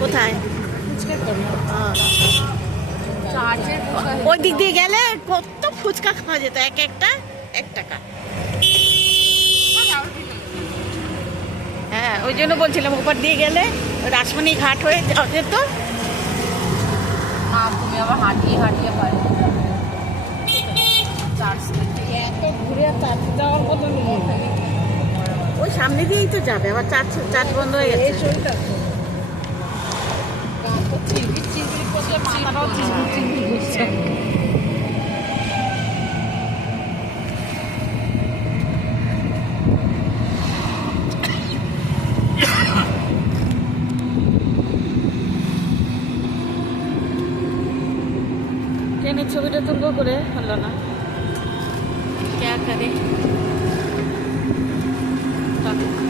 কোথায়? চার্জের ওই দিক দিয়ে গেলে কত ফুচকা খাওয়া যেত, এক একটা 1 টাকা। হ্যাঁ, ওই জন্য বলছিলাম ওপর দিয়ে গেলে রাসমণি ঘাট হয়ে যাওয়া যেত। না, তুমি আবার হাঁটিয়ে হাঁটিয়ে পারো চার্জ থেকে। এত ঘুরে চার্জ যাওয়ার মতো ওই সামনে দিয়েই তো যাবে, আবার চার্জ বন্ধ হয়ে গেছে। চিরবির চিরবির করছে, মাথাটাও চিরবির চিরবির ঘুরছে। ট্রেনের ছবিটা তুলবো করে হলো না, ক্যা করে।